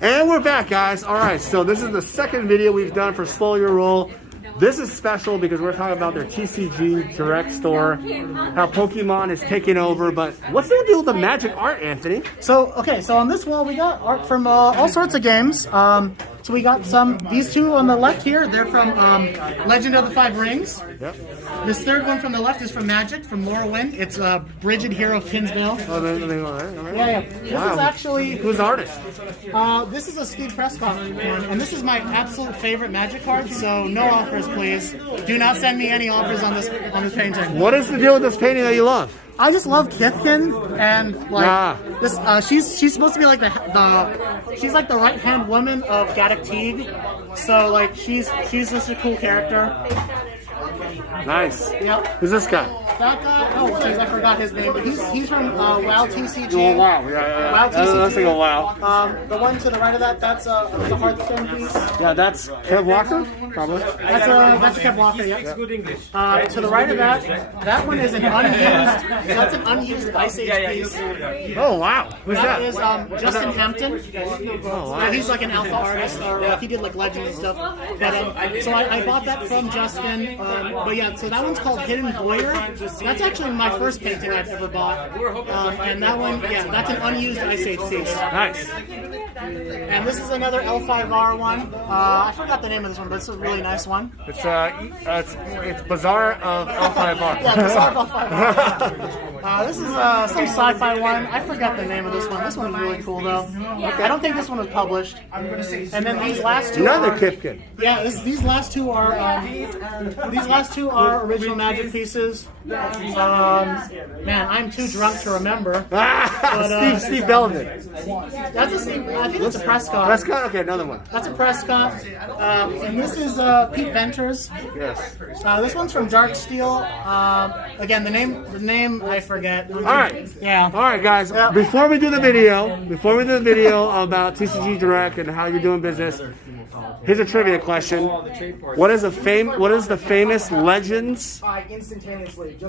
And we're back, guys. All right, so this is the second video we've done for Slow Your Roll. This is special because we're talking about their TCG Direct store, how Pokemon is taking over. But what's the deal with the magic art, Anthony? So, okay, so on this wall we got art from all sorts of games. So we got these two on the left here, they're from Legend of the Five Rings. Yep. This third one from the left is from Magic, from Morrowind. It's Brigid, Hero of Kinsvale. Oh, all right. Yeah. This is actually... Who's the artist? This is a Steve Prescott one, and this is my absolute favorite Magic card, so no offers, please. Do not send me any offers on this painting. What is the deal with this painting that you love? I just love Kithkin, and like this. She's supposed to be like she's like the right hand woman of Gaddock Teague, so like she's just a cool character. Nice. Yep. Who's this guy? That guy. Oh, jeez, I forgot his name, but he's from WoW TCG. Oh, wow. Yeah. WoW TCG. That's like a WoW. The one to the right of that's a Hearthstone piece. Yeah, that's Kev Walker, probably. That's a Kev Walker. Yeah. Good English. To the right of that one is an unused. That's an unused Ice Age piece. Oh wow. Who's that? That is Justin Hampton. Oh wow. He's like an alpha artist, or he did like Legends and stuff. But, so I bought that from Justin. But yeah, so that one's called Hidden Voyeur. That's actually my first painting I've ever bought. And that one, yeah, that's an unused Ice Age piece. Nice. And this is another L5R one. I forgot the name of this one, but it's a really nice one. It's Bazaar of L5R. Yeah, Bazaar of L5R. This is some sci-fi one. I forgot the name of this one. This one's really cool though. I don't think this one was published. And then these last two. Another Kipkin. Yeah, these last two are original Magic pieces. Man, I'm too drunk to remember. But, Steve Bellenden. That's a Steve. I think that's a Prescott. Prescott. Okay, another one. That's a Prescott. And this is Pete Venters. Yes. This one's from Darksteel. Again, the name I forget. All right. Yeah. All right, guys. Yeah. Before we do the video about TCG Direct and how you're doing business, here's a trivia question. What is the famous Legends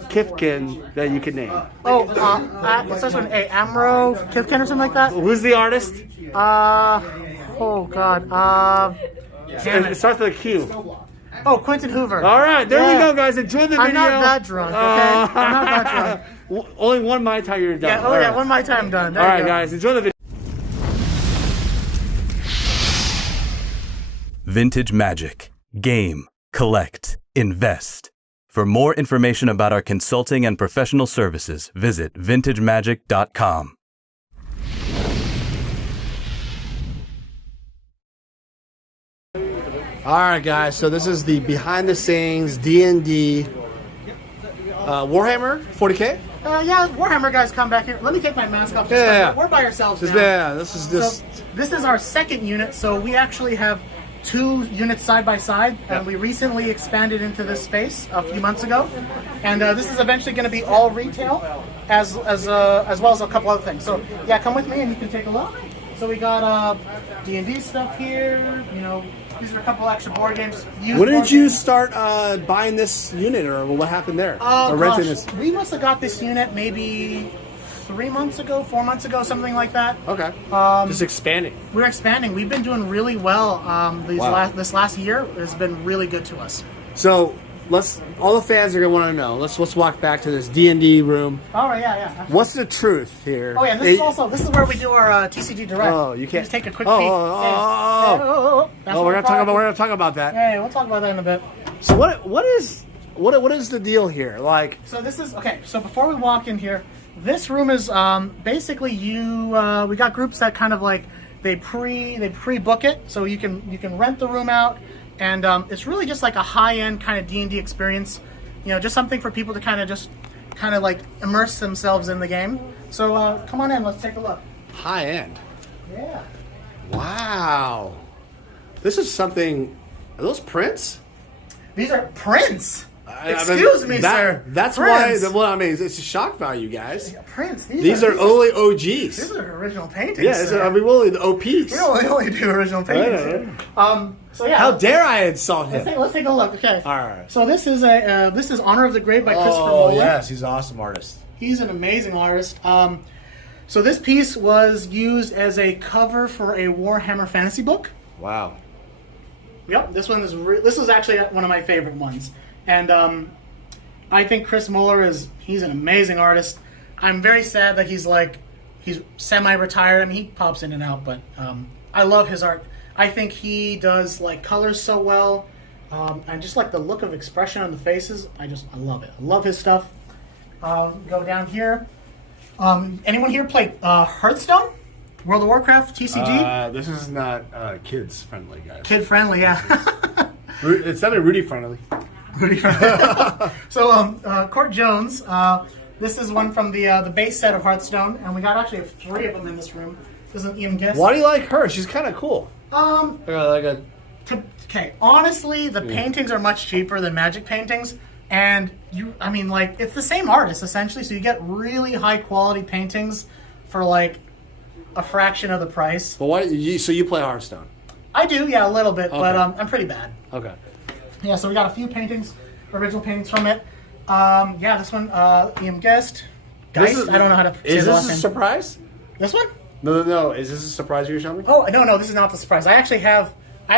Kipkin that you can name? It starts with an A. Amro Kipkin or something like that. Who's the artist? Oh God. It starts with a Q. Oh, Quentin Hoover. All right, there we go, guys. Enjoy the video. I'm not that drunk, okay? I'm not that drunk. Only one Mai Tai, you're done. Yeah, one Mai Tai, I'm done. All right, guys, enjoy the video. Vintage Magic. Game, collect, invest. For more information about our consulting and professional services, visit vintagemagic.com. All right, guys. So this is the behind-the-scenes D&D Warhammer 40K. Yeah, Warhammer guys, come back here. Let me take my mask off. We're by ourselves now. Yeah, this is So this is our second unit. So we actually have 2 units side by side, and we recently expanded into this space a few months ago. And this is eventually going to be all retail, as well as a couple other things. So yeah, come with me and you can take a look. So we got D&D stuff here. You know, these are a couple extra board games. When did you start buying this unit, or what happened there? Or renting this? We must have got this unit maybe 3 months ago, 4 months ago, something like that. Okay. Just expanding. We're expanding. We've been doing really well. This last year has been really good to us. So all the fans are gonna want to know. Let's walk back to this D&D room. All right, yeah. What's the truth here? Oh yeah, this is where we do our TCG Direct. Oh, you can't just take a quick peek. peek. We're gonna talk about that. Hey, we'll talk about that in a bit. So what is the deal here? Like, so this is okay. So before we walk in here, this room is basically we got groups that kind of like they pre-book it, so you can rent the room out. And it's really just like a high-end kind of D&D experience, you know, just something for people to kind of like immerse themselves in the game. So come on in, let's take a look. High-end. Yeah. Wow. This is something. Are those prints? These are prints. Excuse me, sir. That's prints. why. Well, I mean, it's a shock value, guys. Yeah, prints. These are only OGs. These are original paintings. Yeah, we're only the OPs. We only do original paintings. So yeah. How dare I insult him? Let's take a look. Okay. All right. So this is Honor of the Grave by Christopher Nolan. Yes, he's an awesome artist. He's an amazing artist. So this piece was used as a cover for a Warhammer fantasy book. Wow. Yep, this one is this was actually one of my favorite ones, and I think Chris Muller he's an amazing artist. I'm very sad that he's semi-retired. I mean, he pops in and out, but I love his art. I think he does like colors so well, and just like the look of expression on the faces. I love it. I love his stuff. Go down here. Anyone here play Hearthstone? World of Warcraft, TCG? This is not kids friendly, guys. Kid friendly, yeah. It's definitely Rudy friendly. Rudy friendly. So, Court Jones. This is one from the base set of Hearthstone, and we got actually 3 of them in this room. Doesn't even guess. Why do you like her? She's kind of cool. Okay, honestly, the paintings are much cheaper than Magic paintings, and it's the same artist essentially. So you get really high quality paintings for like a fraction of the price. But so you play Hearthstone? I do, yeah, a little bit, okay. but I'm pretty bad. Okay. Yeah, so we got a few paintings, original paintings from it. Yeah, this one, Ian Guest. Geist, I don't know how to say Is the this last a name. Surprise? This one? No. Is this a surprise you're showing me? Oh, no, this is not the surprise. I actually have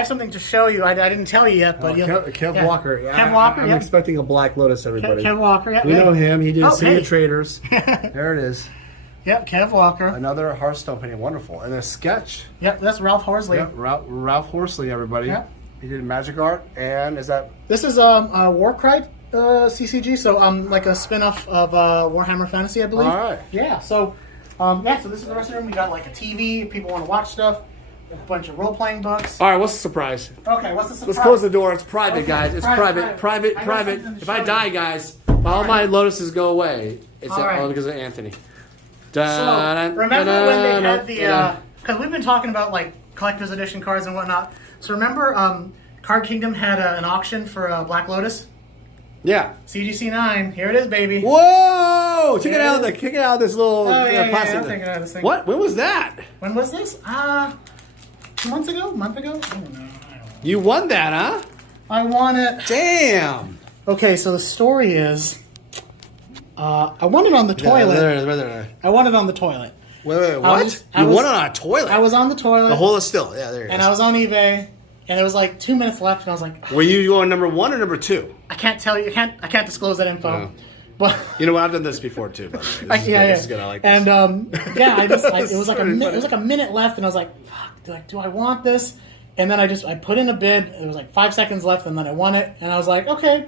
something to show you. I didn't tell you yet, but Kev Walker. Kev Walker, I'm expecting a Black Lotus, everybody. Kev Walker, yeah. We know him. He did Sea of hey. Traders. There it is. Yep, Kev Walker. Another Hearthstone painting. Wonderful. And a sketch. Yep, that's Ralph Horsley. Yep, Ralph Horsley, everybody. Yep. He did magic art, and is that... This is Warcry CCG, so like a spin-off of Warhammer Fantasy, I believe. All right. Yeah, so so this is the rest of the room. We got like a TV if people want to watch stuff, a bunch of role-playing books. All right, what's the surprise? Okay, what's the surprise? Let's close the door. It's private, Okay, guys. It's private. private. If I die, guys, all my lotuses go away. It's All right. all because of Anthony. So, remember when they had the... Because we've been talking about like collector's edition cards and whatnot. So remember Card Kingdom had an auction for Black Lotus? Yeah. CGC 9. Here it is, baby. Whoa! Kick it out of this little plastic. I'm taking it out of this thing. What? When was that? When was this? 2 months ago? A month ago? I don't know. You won that, huh? I won it. Damn. Okay, so the story is... I won it on the toilet. There. I won it on the toilet. Wait, what? You won it on a toilet? I was on the toilet. The hole is still. Yeah, there it is. And I was on eBay, and there was like 2 minutes left, and I was like... Were you going number 1 or number 2? I can't tell you. I can't disclose that info. No. But you know what? I've done this before too. By the way. This is good. I like this. And it was like a minute left, and I was like, "Fuck! Do I want this?" And then I put in a bid. It was like 5 seconds left, and then I won it. And I was like, "Okay,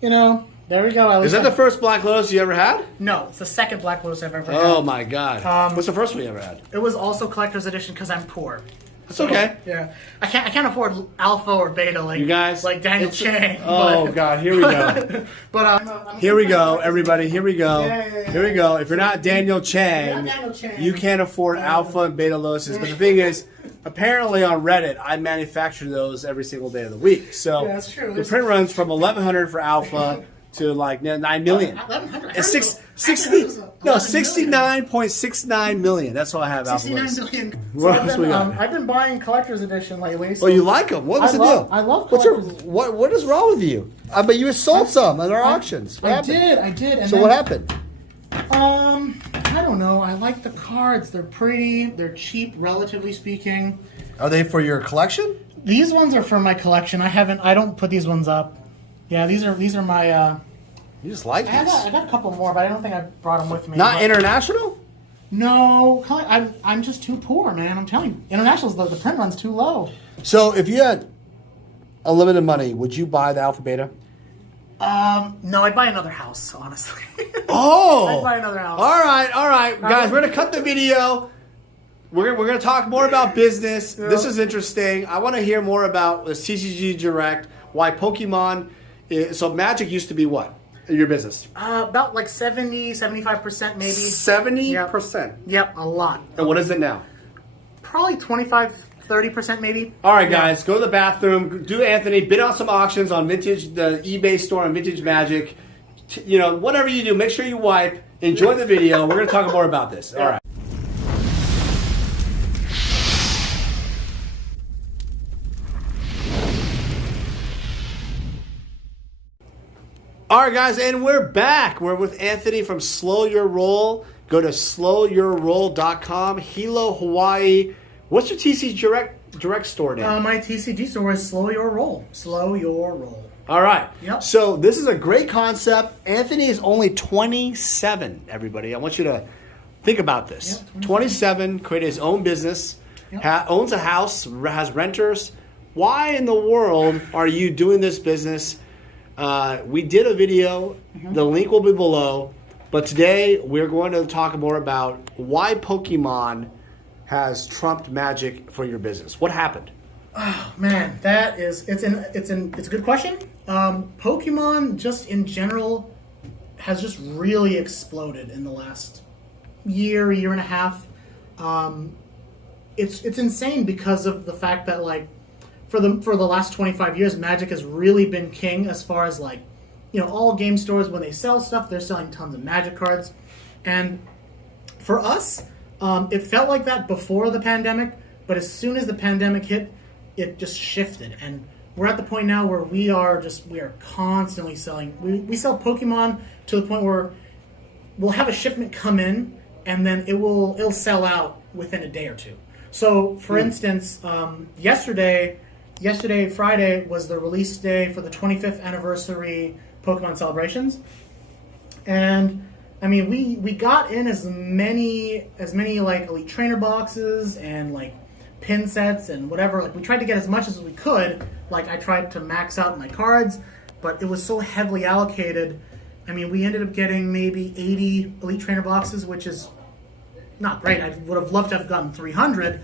there we go." Is that the first Black Lotus you ever had? No, it's the second Black Lotus I've ever had. Oh my god! What's the first one you ever had? It was also collector's edition because I'm poor. That's okay. Yeah, I can't afford alpha or beta like you guys, like Daniel Chang. Oh god, here we go. But here we go, everybody. Here we go. Yeah. Here we go. If you're not Daniel Chang, you can't afford alpha and beta Lotuses. But the thing is, apparently on Reddit, I manufacture those every single day of the week. So that's true. The print runs from 1,100 for alpha to like 9 million. 1,100. It's 69.69 million. That's what I have. 69 million. What else we got? I've been buying collector's edition lately. So Well, you like them? What was the deal? I love collector's. What is wrong with you? But you sold some at our auctions. I did. And so what happened? I don't know. I like the cards. They're pretty. They're cheap, relatively speaking. Are they for your collection? These ones are for my collection. I don't put these ones up. Yeah, these are my. You just like these? I got a couple more, but I don't think I brought them with me. Not international? No, I'm just too poor, man. I'm telling you, international's the print run's too low. So if you had unlimited money, would you buy the alpha beta? No, I'd buy another house, honestly. Oh, I'd buy another house. All right, guys. We're gonna cut the video. We're gonna talk more about business. Yeah. This is interesting. I want to hear more about the TCG Direct. Why Pokemon? So Magic used to be what? Your business? About like 75% maybe. 70%? Yep, a lot. And what is it now? Probably 25-30% maybe. All right, guys, go to the bathroom. Do Anthony. Bid on some auctions on the eBay store on Vintage Magic. Whatever you do, make sure you wipe. Enjoy the video. We're going to talk more about this. All right. All right, guys, and we're back. We're with Anthony from Slow Your Roll. Go to slowyourroll.com. Hilo, Hawaii. What's your TCG direct store name? My TCG store is Slow Your Roll. Slow Your Roll. All right. Yep. So this is a great concept. Anthony is only 27, everybody. I want you to think about this. Yep, 27, created his own business, Yep. owns a house, has renters. Why in the world are you doing this business? We did a video. The link will be below. But today we're going to talk more about why Pokemon has trumped Magic for your business. What happened? Oh, man, it's a good question. Pokemon just in general has just really exploded in the last year and a half. It's insane because of the fact that like for the last 25 years, Magic has really been king as far as like, you know, all game stores when they sell stuff, they're selling tons of Magic cards, and for us, it felt like that before the pandemic. But as soon as the pandemic hit, it just shifted, and we're at the point now where we are constantly selling. We sell Pokemon to the point where we'll have a shipment come in, and then it'll sell out within a day or two. So, for instance, yesterday, Friday, was the release day for the 25th anniversary Pokemon celebrations, and I mean we got in as many like Elite Trainer boxes and like pin sets and whatever. Like we tried to get as much as we could. Like I tried to max out my cards, but it was so heavily allocated. I mean, we ended up getting maybe 80 Elite Trainer boxes, which is not great. I would have loved to have gotten 300,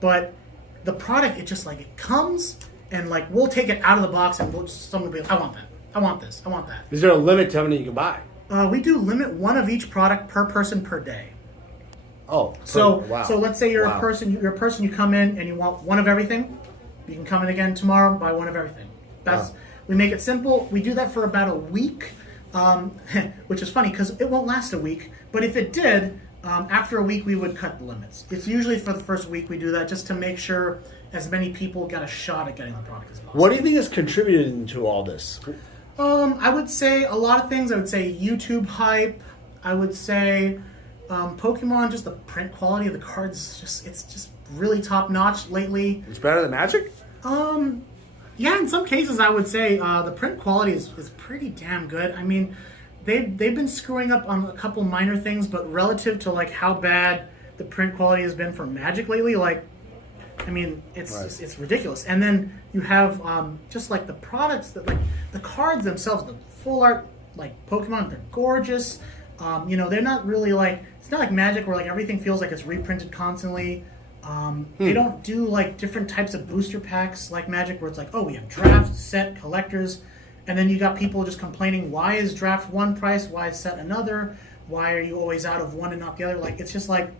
but the product, it comes and like we'll take it out of the box and someone will be like, I want that, I want this, I want that. Is there a limit to how many you can buy? We do limit one of each product per person per day. Oh, so wow. So let's say you're a person. You come in and you want one of everything. You can come in again tomorrow, buy one of everything. We make it simple. We do that for about a week, which is funny because it won't last a week. But if it did, after a week we would cut the limits. It's usually for the first week we do that just to make sure as many people got a shot at getting the product as possible. What do you think is contributing to all this? I would say a lot of things. I would say YouTube hype. I would say Pokemon, just the print quality of the cards, it's just really top notch lately. It's better than Magic? Yeah, in some cases I would say the print quality is pretty damn good. I mean, they've been screwing up on a couple minor things, but relative to like how bad the print quality has been for Magic lately, like, I mean, it's ridiculous. And then you have just like the products that like the cards themselves, the full art like Pokemon, they're gorgeous. You know, they're not really like, it's not like Magic where like everything feels like it's reprinted constantly. They don't do like different types of booster packs like Magic where it's like, oh, we have draft, set, collectors, and then you got people just complaining, why is draft one price, why is set another, why are you always out of one and not the other? Like, it's just like,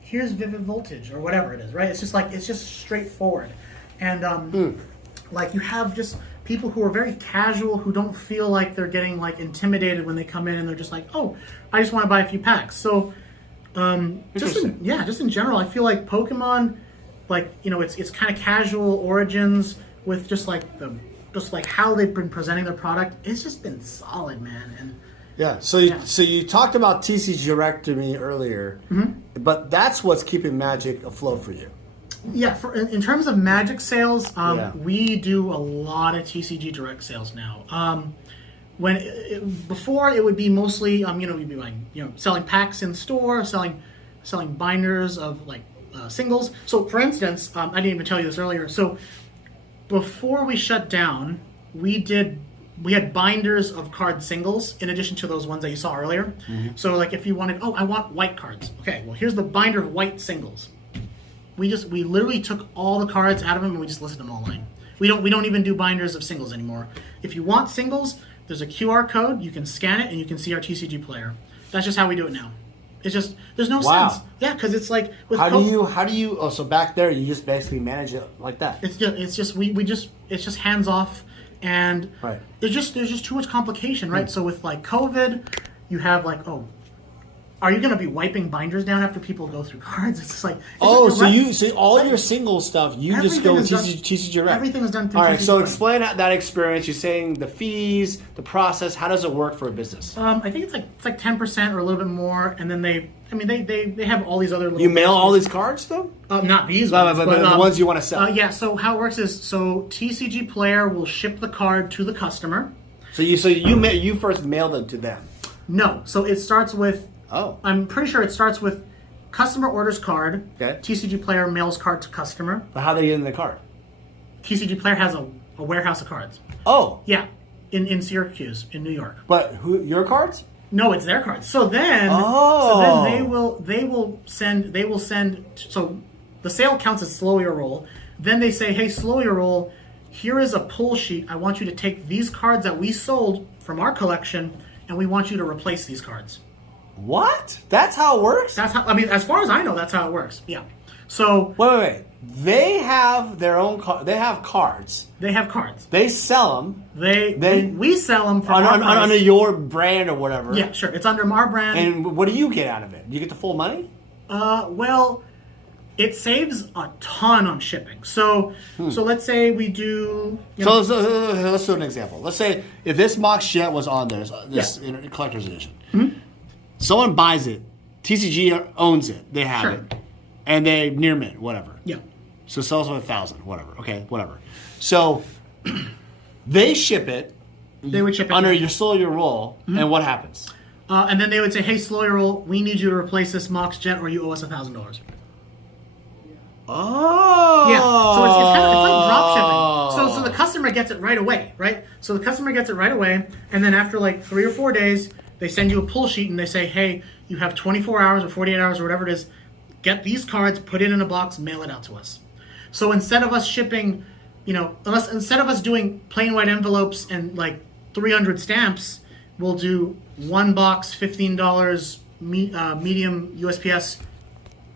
here's Vivid Voltage or whatever it is, right? It's just like, it's just straightforward. And like you have just people who are very casual, who don't feel like they're getting like intimidated when they come in and they're just like, oh, I just want to buy a few packs. So just in general, I feel like Pokemon, like, you know, it's kind of casual origins with just like how they've been presenting their product. It's just been solid, man. And yeah, so you talked about TCG Direct to me earlier, but that's what's keeping Magic afloat for you. Yeah, in terms of Magic sales, we do a lot of TCG Direct sales now. Before it would be mostly, you know, we'd be like, you know, selling packs in store, selling binders of like singles. So, for instance, I didn't even tell you this earlier. So, before we shut down, we had binders of card singles in addition to those ones that you saw earlier. So, like, if you wanted, I want white cards. Okay, well, here's the binder of white singles. We literally took all the cards out of them and we just listed them online. We don't even do binders of singles anymore. If you want singles, there's a QR code. You can scan it and you can see our TCG player. That's just how we do it now. It's just, there's no sense. Yeah, because it's like with how do you? Oh, so back there you just basically manage it like that. It's just hands off, and there's just too much complication, right? So with like COVID, you have like are you going to be wiping binders down after people go through cards? It's just like so all your single stuff you just go with TCG Direct. Everything is done through. All right, TCG so Direct. explain that experience. You're saying the fees, the process. How does it work for a business? I think it's like 10% or a little bit more, and then they have all these other. Little You mail all these cards though? Not these ones, but the ones you want to sell. Yeah. So how it works is TCGplayer will ship the card to the customer. So you first mail them to them. No. So it starts with. Oh. I'm pretty sure it starts with customer orders card. Okay. TCGplayer mails card to customer. But how do they get in the card? TCGplayer has a warehouse of cards. Oh. Yeah. In Syracuse, in New York. But your cards? No, it's their cards. So then they will send. So the sale counts as slow your roll. Then they say, hey, slow your roll. Here is a pull sheet. I want you to take these cards that we sold from our collection, and we want you to replace these cards. What? That's how it works? That's how. I mean, as far as I know, that's how it works. Yeah. So wait. They have their own. They have cards. they have cards. They sell them. We sell them for under your brand or whatever. Yeah, sure. It's under our brand. And what do you get out of it? You get the full money? Well, it saves a ton on shipping. So let's say we do. So let's do an example. Let's say if this Mox Jet was on this collector's edition. Mm-hmm. Someone buys it. TCG owns it. They have it. And they near mint, whatever. Yeah. So sells for 1,000, whatever. Okay, whatever. So they ship it. They would ship it under your slow your roll, and what happens? And then they would say, "Hey, slow your roll. We need you to replace this Mox Jet, or you owe us $1,000." Oh. Yeah. So it's like drop shipping. So the customer gets it right away, right? So the customer gets it right away, and then after like 3 or 4 days, they send you a pull sheet and they say, "Hey, you have 24 hours or 48 hours or whatever it is. Get these cards, put it in a box, mail it out to us." So instead of us shipping, instead of us doing plain white envelopes and like 300 stamps, we'll do one box, $15, medium USPS,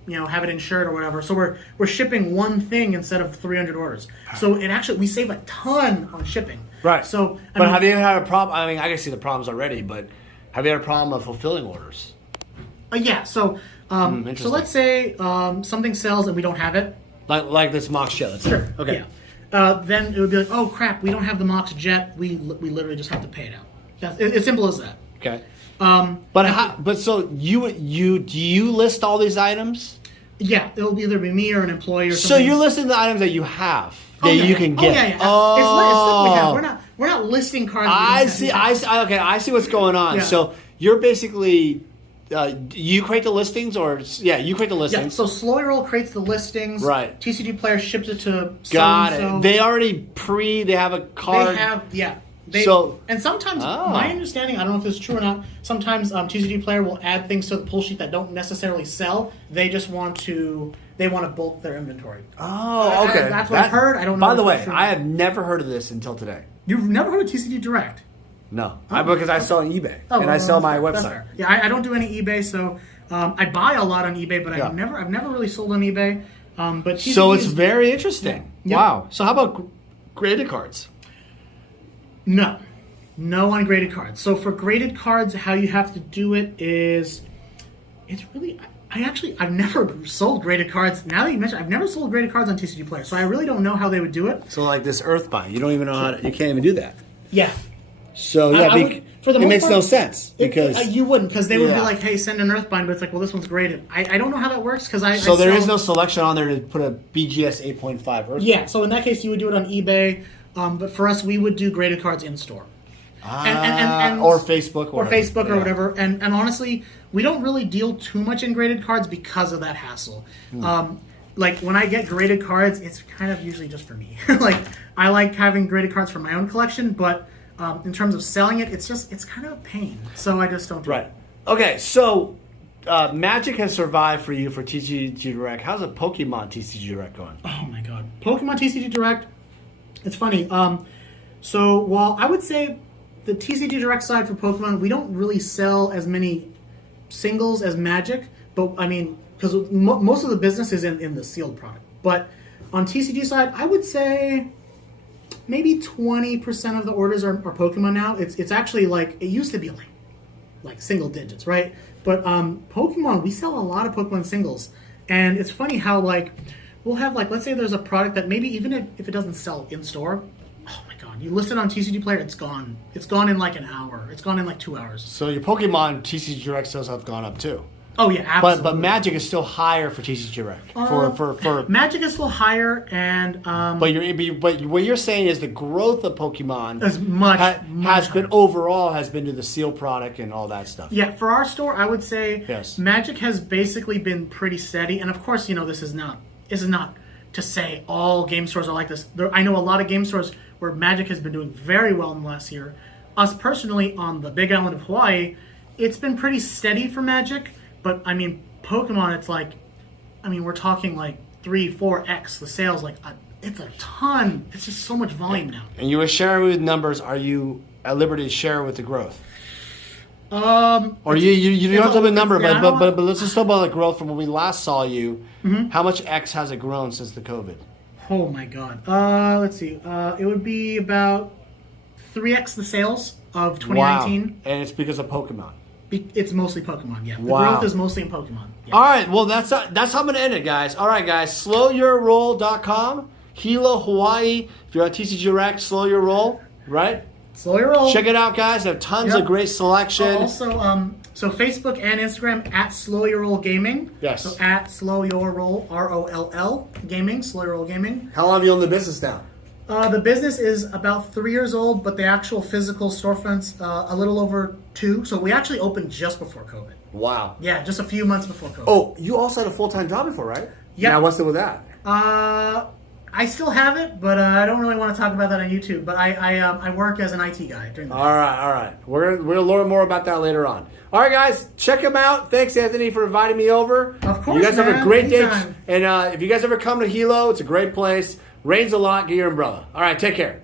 have it insured or whatever. So we're shipping one thing instead of 300 orders. So we save a ton on shipping. Right. So, have you ever had a problem? I mean, I can see the problems already, but have you had a problem of fulfilling orders? Yeah. So let's say something sells and we don't have it. Like this Mox Jet. Sure. Okay. Yeah. Then it would be like, oh crap, we don't have the Mox Jet. We literally just have to pay it out. It's simple as that. Okay. So do you list all these items? Yeah, it'll either be me or an employee or something. So you're listing the items that you have that you can get. Oh yeah. It's stuff we have. We're not listing cards. I see. I see what's going on. Yeah. So you're basically. You create the listings, you create the listings. Yeah, so Slow Your Roll creates the listings. Right. TCGplayer ships it to. Got it. They already they have a card. They have and sometimes my understanding, I don't know if this is true or not. Sometimes TCGplayer will add things to the pull sheet that don't necessarily sell. They just want to bulk their inventory. Oh, okay. That's what I've heard. I don't know. By the way, I have never heard of this until today. You've never heard of TCG Direct? No, because I sell on eBay and I sell my website. Yeah, I don't do any eBay, so I buy a lot on eBay, but I've never really sold on eBay. But TCG so it's very interesting. Yeah. Wow. So how about graded cards? No on graded cards. So for graded cards, how you have to do it is, it's really. I've never sold graded cards. Now that you mention, I've never sold graded cards on TCGplayer, so I really don't know how they would do it. So like this Earthbind, you don't even know you can't even do that. Yeah. So it makes no sense because you wouldn't, because they would be like, "Hey, send an Earthbind," but it's like, "Well, this one's graded." I don't know how that works because there is no selection on there to put a BGS 8.5 Earthbind. Yeah, so in that case, you would do it on eBay, but for us, we would do graded cards in store. Or Facebook or whatever. And honestly, we don't really deal too much in graded cards because of that hassle. Like when I get graded cards, it's kind of usually just for me. Like I like having graded cards for my own collection, but in terms of selling it, it's kind of a pain. So I just don't do it. Okay, so Magic has survived for you for TCG Direct. How's a Pokemon TCG Direct going? Oh my god. Pokemon TCG Direct, it's funny. So while I would say the TCG Direct side for Pokemon, we don't really sell as many singles as Magic, but I mean, because most of the business is in the sealed product. But on TCG side, I would say maybe 20% of the orders are Pokemon now. It's actually like, it used to be like like single digits, right? But Pokemon, we sell a lot of Pokemon singles, and it's funny how like we'll have like, let's say there's a product that maybe even if it doesn't sell in store, oh my god, you list it on TCGplayer, it's gone. It's gone in like an hour. It's gone in like 2 hours. So your Pokemon TCG Direct sales have gone up too. Oh yeah, absolutely. But Magic is still higher for TCG Direct. For Magic is still higher, and but what you're saying is the growth of Pokemon is much has been overall has been to the seal product and all that stuff. Yeah, for our store, I would say yes. Magic has basically been pretty steady, and of course, you know, this is not to say all game stores are like this. I know a lot of game stores where Magic has been doing very well in the last year. Us personally, on the Big Island of Hawaii, it's been pretty steady for Magic. But, I mean, Pokemon, it's like, I mean, we're talking like 3-4x the sales. Like, it's a ton. It's just so much volume now. And you were sharing with numbers. Are you at liberty to share with the growth? Or you don't have to have a number, but let's just talk about the growth from when we last saw you. Mm-hmm. How much X has it grown since the COVID? Oh, my God. Let's see. It would be about 3x the sales of 2019. Wow. And it's because of Pokemon. It's mostly Pokemon, yeah. The wow. growth is mostly in Pokemon. Yeah. All right, well, that's how I'm going to end it, guys. All right, guys, slowyourroll.com, Hilo, Hawaii. If you're on TCG Direct, Slow Your Roll, right? Slow Your Roll. Check it out, guys. They have tons of great selection. Also, so Facebook and Instagram, at Slow Your Roll Gaming. Yes. So at Slow Your Roll, ROLL Gaming, Slow Your Roll Gaming. How long have you owned the business now? The business is about 3 years old, but the actual physical storefront's a little over 2. So we actually opened just before COVID. Wow. Yeah, just a few months before COVID. Oh, you also had a full-time job before, right? Yeah. Now, what's it with that? I still have it, but I don't really want to talk about that on YouTube. But I work as an IT guy during the day. All right. We're gonna learn more about that later on. All right, guys, check them out. Thanks, Anthony, for inviting me over. Of course, you guys have a great day. Anytime. And if you guys ever come to Hilo, it's a great place. Rains a lot. Get your umbrella. All right, take care.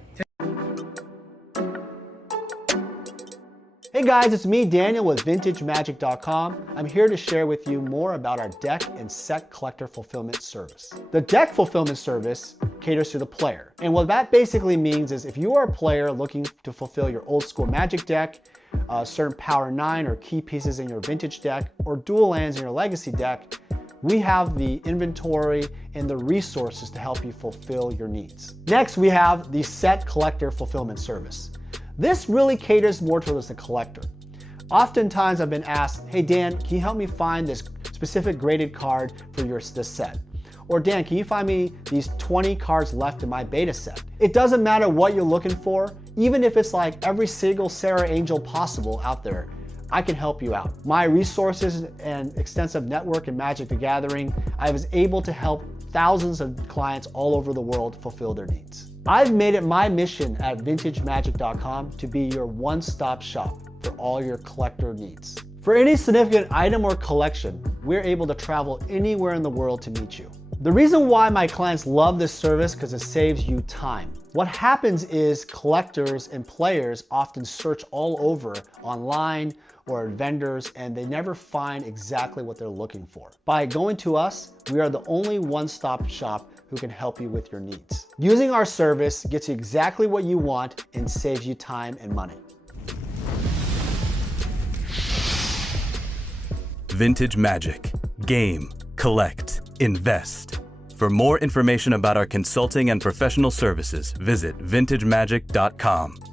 Hey guys, it's me, Daniel, with VintageMagic.com. I'm here to share with you more about our deck and set collector fulfillment service. The deck fulfillment service caters to the player. And what that basically means is if you are a player looking to fulfill your old school Magic deck, certain Power 9 or key pieces in your Vintage deck, or dual lands in your Legacy deck, we have the inventory and the resources to help you fulfill your needs. Next, we have the set collector fulfillment service. This really caters more towards the collector. Oftentimes I've been asked, hey Dan, can you help me find this specific graded card for this set? Or Dan, can you find me these 20 cards left in my beta set? It doesn't matter what you're looking for, even if it's like every single Sarah Angel possible out there, I can help you out. My resources and extensive network in Magic the Gathering, I was able to help thousands of clients all over the world fulfill their needs. I've made it my mission at VintageMagic.com to be your one-stop shop for all your collector needs. For any significant item or collection, we're able to travel anywhere in the world to meet you. The reason why my clients love this service because it saves you time. What happens is collectors and players often search all over online or vendors and they never find exactly what they're looking for. By going to us, we are the only one-stop shop who can help you with your needs. Using our service gets you exactly what you want and saves you time and money. Vintage Magic. Game, collect, invest. For more information about our consulting and professional services, visit vintagemagic.com.